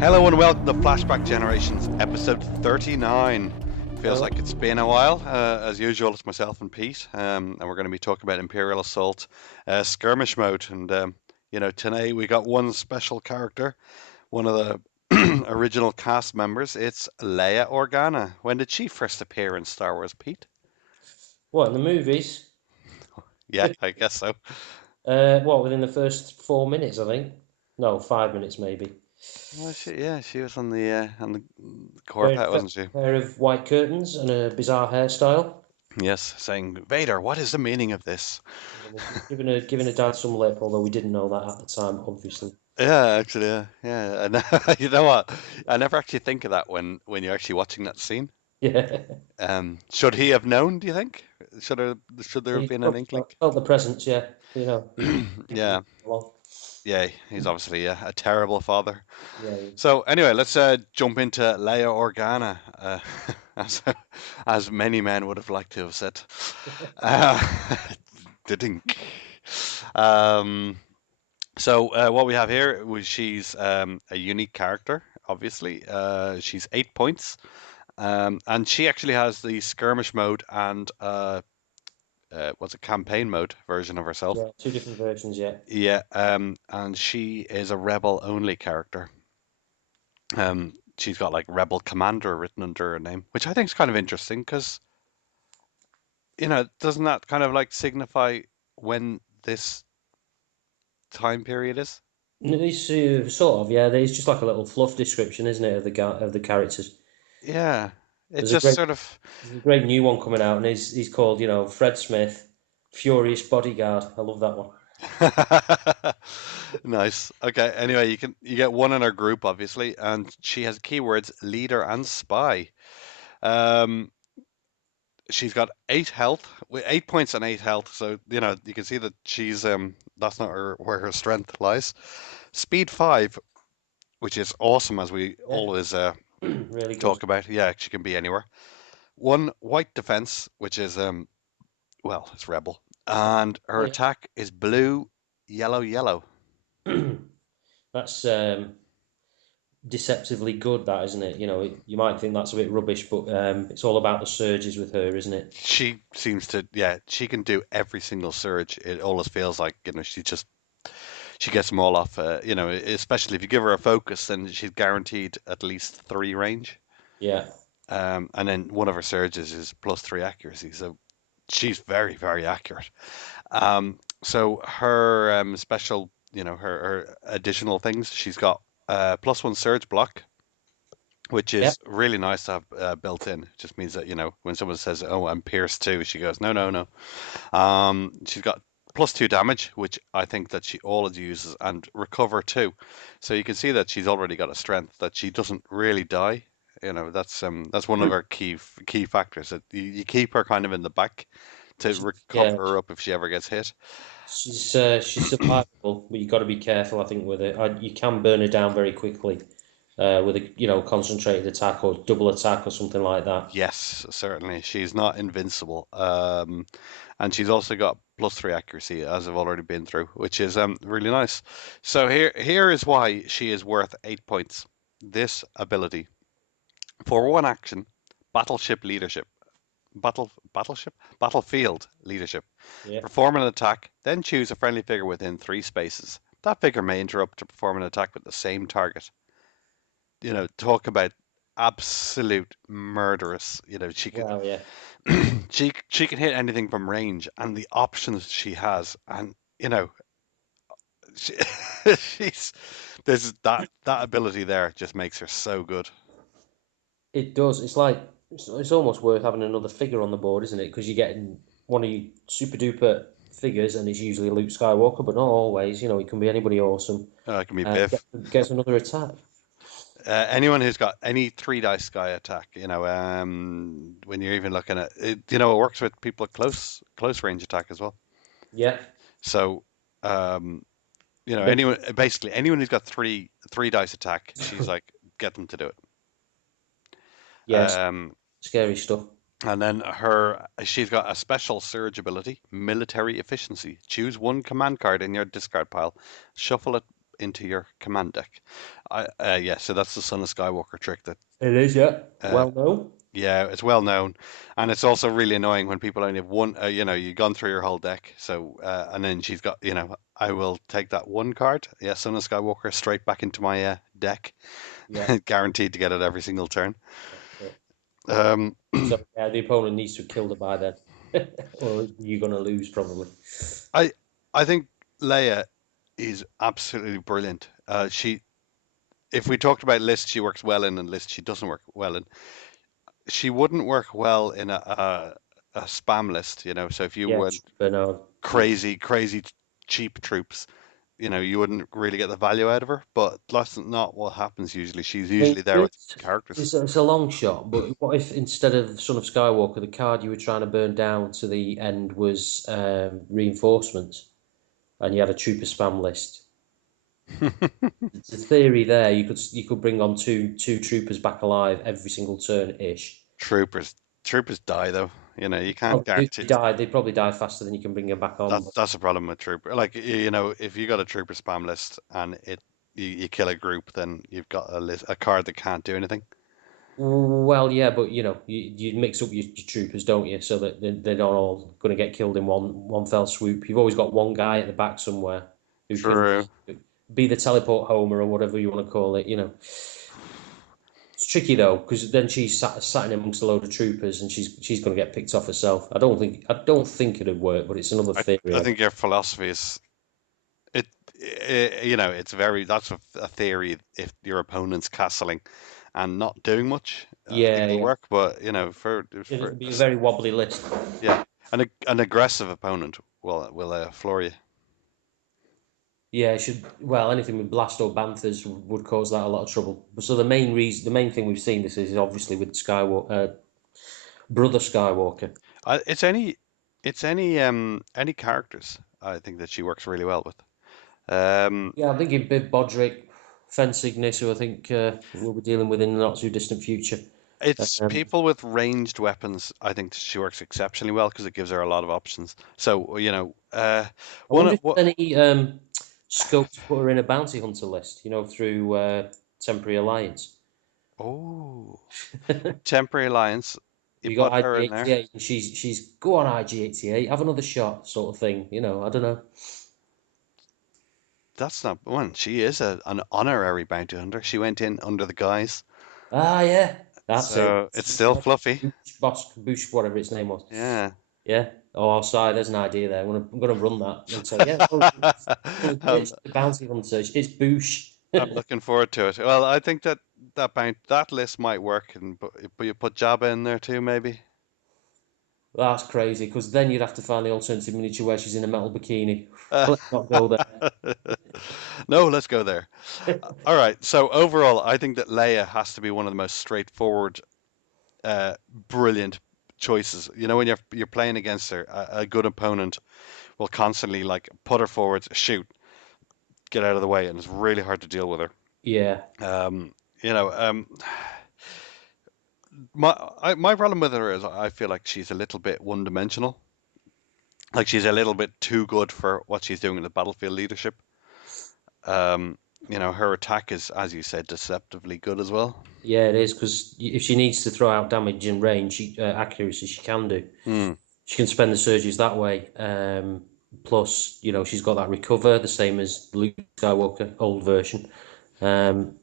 Hello and welcome to Flashback Generations, episode 39. Feels Hello. like it's been a while. As usual, it's myself and Pete, and we're going to be talking about Imperial Assault skirmish mode. And today we got one special character, one of the original cast members. It's Leia Organa. When did she first appear in Star Wars, Pete? What, in the movies? Yeah, I guess so. Within the first 4 minutes, I think. No, 5 minutes maybe. Well, she was on the Wearing Corvette, wasn't she? a pair of white curtains and a bizarre hairstyle. Yes, saying Vader, what is the meaning of this? And she's giving her dad some lip, although we didn't know that at the time, obviously. Yeah, actually, yeah. And you know what? I never actually think of that when you're actually watching that scene. Yeah. Should he have known, do you think? Should there have He been an probably inkling? felt the presence, yeah. He's Yeah, along. yeah. He's obviously a terrible father. Yeah. So anyway, let's jump into Leia Organa, as as many men would have liked to have said. Uh, didn't. Um, So what we have here was she's a unique character, obviously. She's 8 points, and she actually has the skirmish mode and what's a campaign mode version of herself. Yeah, two different versions, yeah. Yeah, and she is a rebel only character. She's got like rebel commander written under her name, which I think is kind of interesting because doesn't that kind of like signify when this time period is? It's sort of, yeah. It's just like a little fluff description, isn't it, of the characters. Yeah, it There's a just great sort of. There's a great new one coming out, and he's called, Fred Smith, Furious Bodyguard. I love that one. Nice. Okay. Anyway, you get one in our group, obviously, and she has keywords leader and spy. Um, she's got 8 health, with 8 points and 8 health. So you can see that she's that's not where her strength lies. Speed 5, which is awesome as we Yeah, always really good. talk about. Yeah, she can be anywhere. One white defense, which is it's rebel, and her Yeah, attack is blue, yellow, yellow. yeah. That's deceptively good, that isn't it? You might think that's a bit rubbish, but it's all about the surges with her, isn't it? She seems to, yeah, she can do every single surge. It always feels like, she gets them all off, especially if you give her a focus, then she's guaranteed at least three range. Yeah, And then one of her surges is +3 accuracy. So she's very, very accurate. So her special, her additional things, she's got +1 surge block, which yeah, is really nice to have built in. It just means that, when someone says, "Oh, I'm pierced too," she goes, "No, no, no." She's got +2 damage, which I think that she always uses, and recover too. So you can see that she's already got a strength that she doesn't really die. That's one of her key factors. That you keep her kind of in the back to yeah. recover her up if she ever gets hit. She's survivable, but you've got to be careful, I think, with it. You can burn her down very quickly with a concentrated attack or double attack or something like that. Yes, certainly. She's not invincible. And she's also got +3 accuracy, as I've already been through, which is really nice. So here is why she is worth 8 points. This ability for one action, battleship leadership, battlefield leadership. Yeah, Perform an attack, then choose a friendly figure within 3 spaces. That figure may interrupt to perform an attack with the same target. Talk about absolute murderous. She could wow, yeah. she can hit anything from range, and the options she has, and she, she's there's that ability there just makes her so good. It does. It's like it's almost worth having another figure on the board, isn't it? Because you're getting one of your super duper figures, and it's usually Luke Skywalker, but not always. It can be anybody awesome. It can be Get, Biff. gets another attack. Anyone who's got any three dice guy attack, when you're even looking at it, it works with people at close range attack as well. Yeah, So, um, but anyone who's got three dice attack, she's like, get them to do it. yes, Um, scary stuff. And then she's got a special surge ability, military efficiency. Choose one command card in your discard pile, shuffle it into your command deck. Yeah, so that's the Son of Skywalker trick that It is, yeah. uh, Well known. yeah, it's well known, and it's also really annoying when people only have one. You've gone through your whole deck, so and then she's got, I will take that one card, yeah, Son of Skywalker, straight back into my deck, Yeah, guaranteed to get it every single turn. that's it. Um, So yeah, the opponent needs to have killed her by then, or you're gonna lose probably. I I think Leia is absolutely brilliant. If we talked about lists she works well in and lists she doesn't work well in, she wouldn't work well in a spam list. So if you Yeah, went but no, yeah. crazy, crazy cheap troops, you wouldn't really get the value out of her. But that's not what happens usually. She's I mean, usually there with characters. it's a long shot, but what if instead of Son of Skywalker, the card you were trying to burn down to the end was reinforcements, and you had a trooper spam list? The theory there, you could bring on two troopers back alive every single turn ish. Troopers, troopers die though. You can't Well, guarantee. they probably die faster than you can bring them back on. That's a problem with trooper. Like if you got a trooper spam list and you kill a group, then you've got a card that can't do anything. Well, yeah, but you mix up your troopers, don't you? So that they're not all going to get killed in one fell swoop. You've always got one guy at the back somewhere who can True. be the teleport homer or whatever you want to call it. It's tricky though because then she's sat in amongst a load of troopers and she's going to get picked off herself. I don't think it'd work, but it's another theory. I think your philosophy is it's very that's a theory. If your opponent's castling and not doing much, I think Yeah, it'll yeah. work. But It'd be a very wobbly list. yeah, an aggressive opponent will floor you. Yeah, it should. Well, anything with blast or banthas would cause that a lot of trouble. So the main thing we've seen this is obviously with Skywalker, brother Skywalker. It's any characters. I think that she works really well with. Um, Yeah, I'm thinking Bib Bodrick, Fence Ignis, who I think we'll be dealing with in the not too distant future. it's Um, people with ranged weapons. I think she works exceptionally well because it gives her a lot of options. So I one wonder of if what. there's any scope to put her in a bounty hunter list, through Temporary Alliance. Oh, Have temporary alliance. You you got put her in there. IG88 and she's go on IG88, have another shot, sort of thing. I don't know. That's not one. She is an honorary bounty hunter. She went in under the guise, Ah, yeah, that's it. so it's still fluffy. Bush, whatever its name was. Yeah. Yeah. Oh, sorry, there's an idea there. I'm gonna run that and say, yeah, no, Um, it's the bounty hunter. It's Boosh. I'm looking forward to it. Well, I think that list might work, and but you put Jabba in there too, maybe. That's crazy because then you'd have to find the alternative miniature where she's in a metal bikini. Uh, Let's not go no, let's go there. there. All right. So overall, I think that Leia has to be one of the most straightforward, brilliant choices. When you're playing against her, a good opponent will constantly like put her forwards, shoot, get out of the way, and it's really hard to deal with her. Yeah, Um, you know, um, my problem with her is I feel like she's a little bit one-dimensional. Like she's a little bit too good for what she's doing in the battlefield leadership. Um, her attack is, as you said, deceptively good as well. yeah, it is because if she needs to throw out damage in range, accuracy, she can do. Hmm. She can spend the surges that way. Plus, she's got that recover, the same as Luke Skywalker, old version. Um,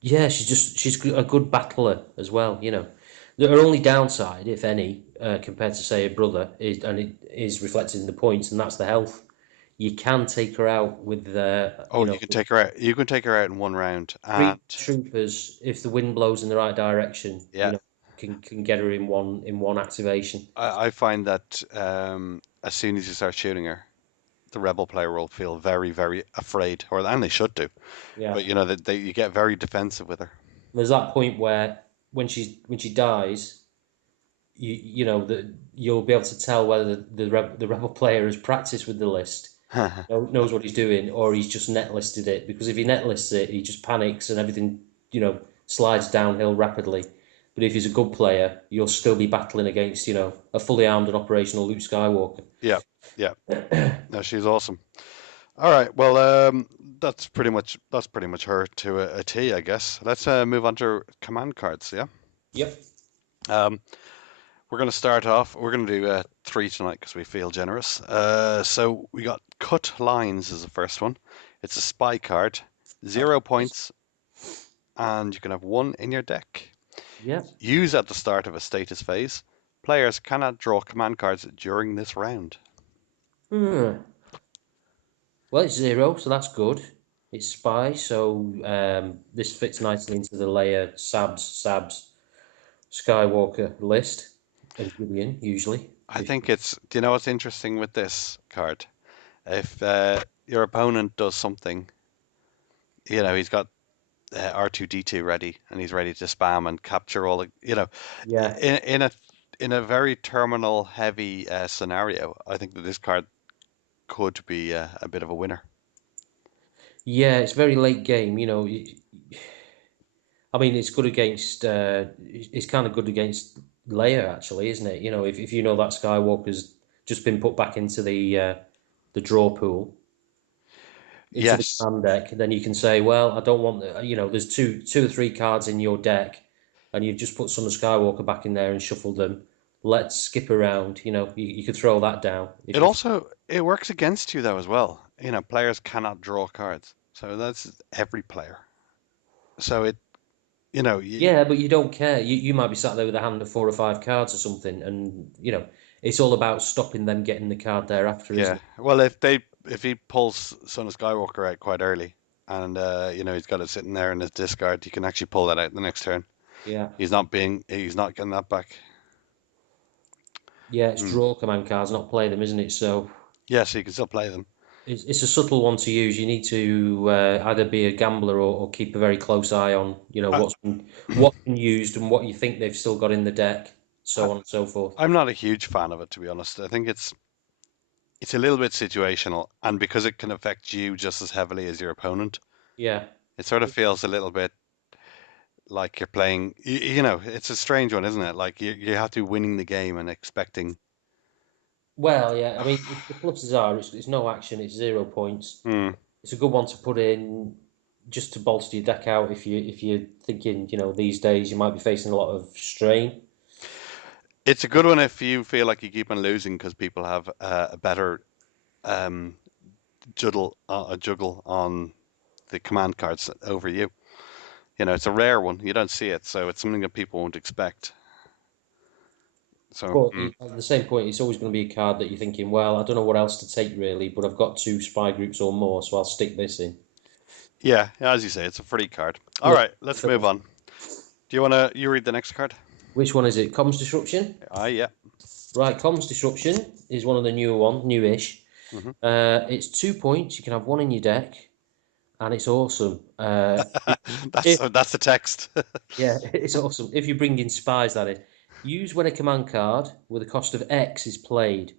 yeah, she's a good battler as well. Her only downside, if any, compared to say a brother, is and it is reflected in the points, and that's the health. You can take her out with Oh, you can take her out. You can take her out in one round, three and troopers if the wind blows in the right direction. yeah, Can get her in one activation. I find that as soon as you start shooting her, the rebel player will feel very, very afraid, and they should do. Yeah. But you get very defensive with her. There's that point where when she dies, that you'll be able to tell whether the rebel player has practiced with the list, knows what he's doing, or he's just net listed it. Because if he net lists it, he just panics and everything slides downhill rapidly. But if he's a good player, you'll still be battling against a fully armed and operational Luke Skywalker. Yeah, yeah. No, she's awesome. All right. Well, that's pretty much her to a T, I guess. Let's move on to command cards. Yeah. Yep. Um, we're going to start off. We're going to do three tonight because we feel generous. So we got cut lines as the first one. It's a spy card, That's 0 points, and you can have one in your deck. Yep. Use at the start of a status phase. Players cannot draw command cards during this round. Hmm. Well, it's 0, so that's good. It's spy, so this fits nicely into the layer Sabs Skywalker list, and Gideon usually. I think it's. Do you know what's interesting with this card? If your opponent does something, he's got R2D2 ready and he's ready to spam and capture all the, Yeah. in a very terminal heavy scenario, I think that this card could be a bit of a winner. Yeah, it's very late game. I mean, it's good against. It's kind of good against Leia, actually, isn't it? If you know that Skywalker's just been put back into the draw pool, into the Yes, command deck, then you can say, well, I don't want. There's two or three cards in your deck, and you've just put Son of Skywalker back in there and shuffled them. Let's skip around. You could throw that down if. it works against you though as well. Players cannot draw cards, so that's every player. So it, you know, you, Yeah, but you don't care. You might be sat there with a hand of 4 or 5 cards or something, and it's all about stopping them getting the card thereafter, isn't yeah. it? Well, if he pulls Son of Skywalker out quite early, and he's got it sitting there in his discard, you can actually pull that out the next turn. Yeah, He's not getting that back. yeah. It's Mm. draw command cards, not play them, isn't it? So Yeah, so you can still play them. it's a subtle one to use. You need to either be a gambler or keep a very close eye on I, what's been used and what you think they've still got in the deck, I, so on and so forth. I'm not a huge fan of it, to be honest. I think it's a little bit situational, and because it can affect you just as heavily as your opponent, Yeah. it sort of feels a little bit like you're playing. It's a strange one, isn't it? Like you have to be winning the game and expecting. Well, yeah. I mean, the pluses are it's no action. It's 0 points. Hmm. It's a good one to put in just to bolster your deck out if you're thinking, these days you might be facing a lot of strain. It's a good one if you feel like you keep on losing because people have a better um, juggle on the command cards over you. It's a rare one. You don't see it, so it's something that people won't expect. So, But at the same point, it's always going to be a card that you're thinking, well, I don't know what else to take really, but I've got 2 spy groups or more, so I'll stick this in. yeah, as you say, it's a free card. All Yeah. right, let's move So on. You read the next card? which one is it? Comms Disruption? Yeah. Right, Comms Disruption is one of the newer ones, newish. Hmm. It's 2 points. You can have one in your deck, and it's awesome. That's If that's the text. Yeah, it's awesome. If you bring in spies, that is. Use when a command card with a cost of X is played,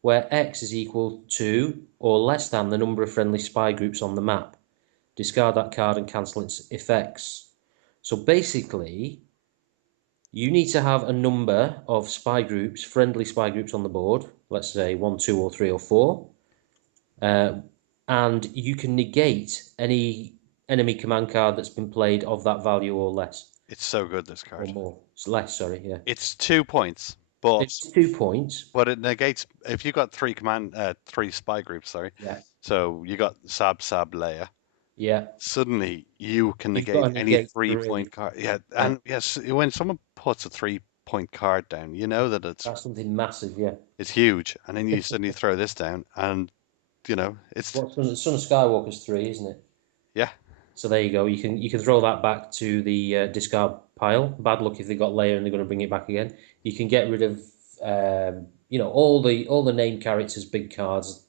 where X is equal to or less than the number of friendly spy groups on the map. Discard that card and cancel its effects. So basically, you need to have a number of spy groups, friendly spy groups on the board. Let's say 1, 2, or 3, or 4. Uh, and you can negate any enemy command card that's been played of that value or less. It's so good, this Or card. more. It's less, sorry, yeah. It's 2 points, but It's 2 points. but it negates if you got three spy groups. Sorry, Yeah, so you got Sab Leia. yeah. Suddenly you can You've got negate to any negate 3. 3 point card. Yeah, Yeah, and yes, when someone puts a 3 point card down, you know that it's that's something massive, yeah. it's huge, and then you suddenly throw this down, and it's What Son of Skywalker's 3, isn't it? yeah, So there you go. You can throw that back to the discard pile. Bad luck if they got Leia and they're going to bring it back again. You can get rid of all the name characters, big cards,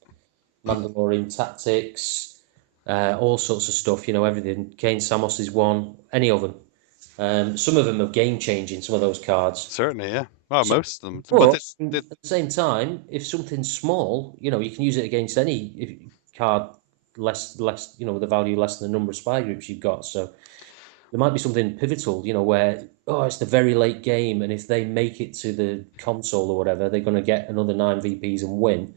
Mandalorian tactics, all sorts of stuff. Everything. Kane Samos is one. Any of them. Some of them are game changing. Some of those cards. certainly yeah. Well, So, most of them, but but at the same time, if something's small, you can use it against any card less, with a value less than the number of spy groups you've got. So there might be something pivotal, where it's the very late game, and if they make it to the console or whatever, they're going to get another 9 VPs and win.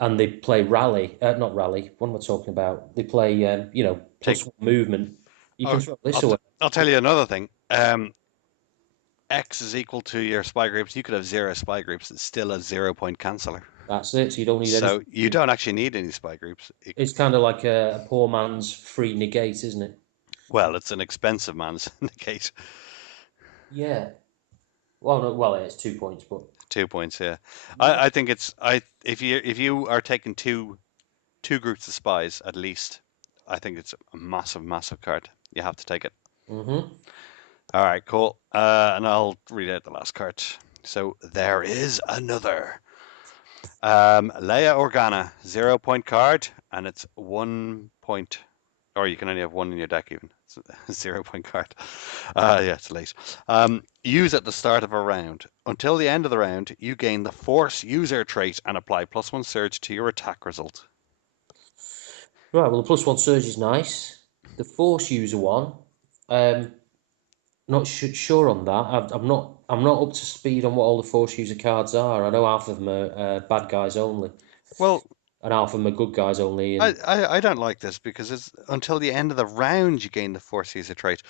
and they play rally, not rally. What am I talking about? They play, Take. plus one movement. You can Oh, throw this away. I'll tell you another thing. X is equal to your spy groups. You could have zero spy groups. It's still a 0 point canceller. That's it. So you don't need So you anything. don't actually need any spy groups. It's kind of like a poor man's free negate, isn't it? Well, it's an expensive man's negate. Yeah. Well, no, well, it's 2 points, but 2 points, yeah. yeah. I think it's I if you are taking two groups of spies at least, I think it's a massive, massive card. You have to take it. Mm-hmm. All right, cool. And I'll read out the last card. So there is another. Leia Organa, 0 point card, and it's 1 point, or you can only have one in your deck even. It's a 0 point card. Yeah, it's late. Use at the start of a round. Until the end of the round, you gain the Force user trait and apply +1 surge to your attack result. Right. Well, the plus one surge is nice. The force user one. Um, Not sure on that. I'm not. I'm not up to speed on what all the force user cards are. I know half of them are bad guys only, Well, and half of them are good guys only. And I don't like this because it's until the end of the round you gain the Force user trait.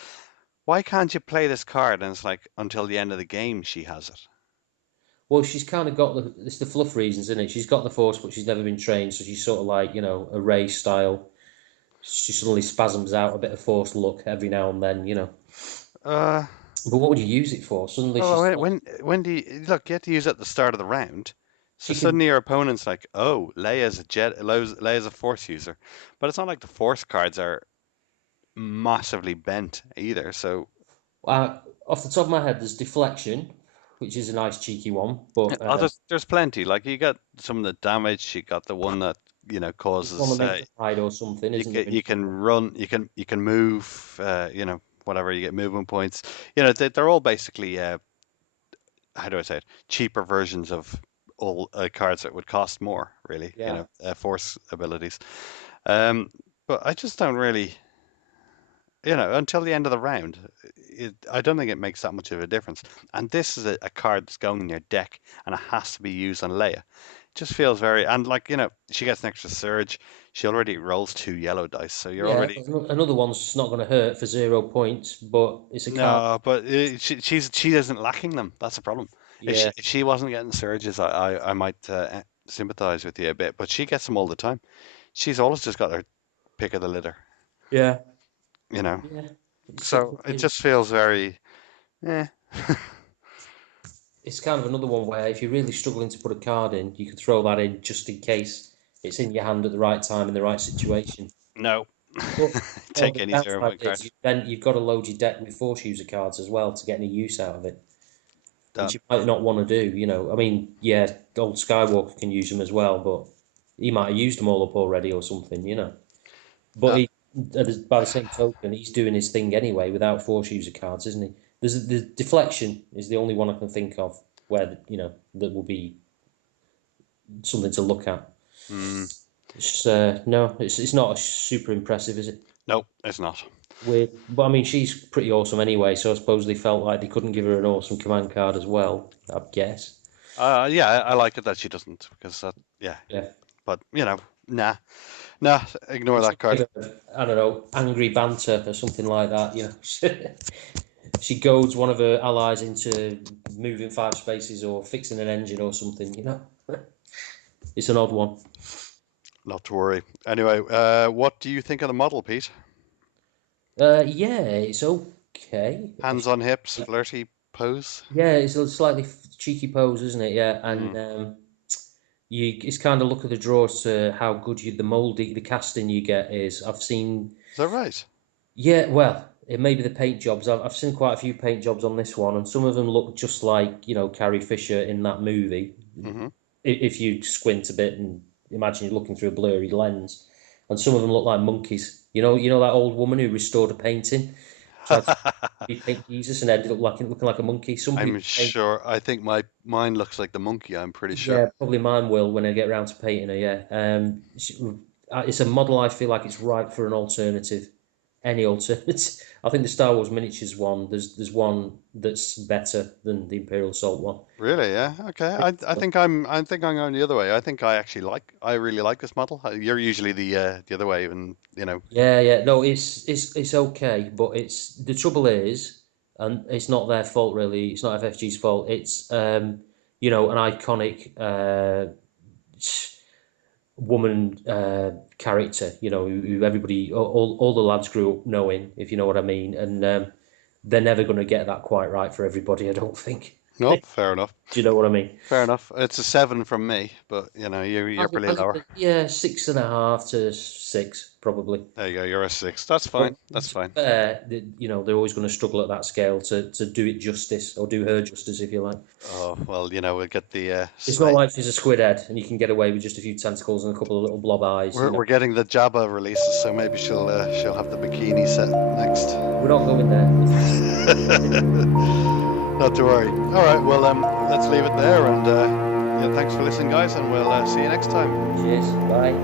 Why can't you play this card and it's like until the end of the game she has it? well, she's kind of got the. It's the fluff reasons, isn't it? She's got the force, but she's never been trained, so she's sort of like a Ray style. She suddenly spasms out a bit of force luck every now and then. Uh, But what would you use it for? Suddenly Oh, she's when do you look? You have to use it at the start of the round. So she can. suddenly your opponent's like, "Oh, Leia's a force user," but it's not like the force cards are massively bent either. So Off the top of my head, there's deflection, which is a nice cheeky one, but there's plenty. Like you got some of the damage. You got the one that it's one that causes. makes a hide or something, isn't it? When You you can do run. You can move. Whatever you get movement points. They're all basically how do I say it? Cheaper versions of all cards that would cost more, really. yeah, Force abilities. Um, but I just don't really, until the end of the round, I don't think it makes that much of a difference. And this is a card that's going in your deck, and it has to be used on Leia. It just feels very, and like she gets an extra surge. She already rolls 2 yellow dice, so you're yeah. already. But another one's not going to hurt for 0 points, but it's a card. No, but she isn't lacking them. That's the problem. Yeah, If she wasn't getting surges, I might sympathize with you a bit. But she gets them all the time. She's always just got her pick of the litter, yeah, you know. yeah. It's So something it new. just feels very, eh. It's kind of another one where if you're really struggling to put a card in, you could throw that in just in case it's in your hand at the right time in the right situation. No. But Take the any zero downside point is card. you've got to load your deck with force user cards as well to get any use out of it, which Done. you might not want to do. I mean, yeah, old Skywalker can use them as well, but he might have used them all up already or something. But Uh, by the same token, he's doing his thing anyway without force user cards, isn't he? There's the deflection is the only one I can think of where that will be something to look at. mm, No, it's not super impressive, is it? nope, it's not. Weird, but I mean, she's pretty awesome anyway. So I suppose they felt like they couldn't give her an awesome command card as well. I guess. Yeah, I like it that she doesn't because yeah. Yeah. But nah, nah. Ignore It's that like card. I don't know, angry banter or something like that. She goads one of her allies into moving 5 spaces or fixing an engine or something. It's an odd one. Not to worry. Anyway, what do you think of the model, Pete? Yeah, it's okay. Hands on hips, flirty pose. Yeah, it's a slightly cheeky pose, isn't it? Yeah, Mm. and it's kind of look at the draw to how good the moldy, the casting you get is. I've seen, Is that right? yeah, well, it may be the paint jobs. I've seen quite a few paint jobs on this one, and some of them look just like Carrie Fisher in that movie. Mm-hmm. If you squint a bit and imagine you're looking through a blurry lens, and some of them look like monkeys. You know that old woman who restored a painting, tried to repaint Jesus and ended up looking like a monkey. Some I'm people paint. sure. I think mine looks like the monkey. I'm pretty sure. Yeah, probably mine will when I get around to painting her. Yeah, it's a model I feel like it's right for an alternative, any alternative. I think the Star Wars miniatures one. There's one that's better than the Imperial Assault one. Really? Yeah. Okay. I think I'm going the other way. I really like this model. You're usually the other way, and Yeah, yeah. No, it's okay, but it's the trouble is, and it's not their fault really. It's not FFG's fault. It's an iconic woman character. Who everybody, all the lads grew up knowing, if you know what I mean. And they're never going to get that quite right for everybody. I don't think. nope. Fair enough. Do you know what I mean? Fair enough. It's a 7 from me, but you're pretty lower. Yeah, 6.5 to 6 probably. There you go. You're a 6. That's But fine. That's to be fine. fair, they're always going to struggle at that scale to do it justice or do her justice, if you like. Oh well, we'll get the It's not like she's a squid head and you can get away with just a few tentacles and a couple of little blob eyes. we're getting the Jabba releases, so maybe she'll have the bikini set next. We're not going there. Not to worry. All right. Well, let's leave it there, and yeah, thanks for listening, guys, and we'll see you next time. Cheers. Bye.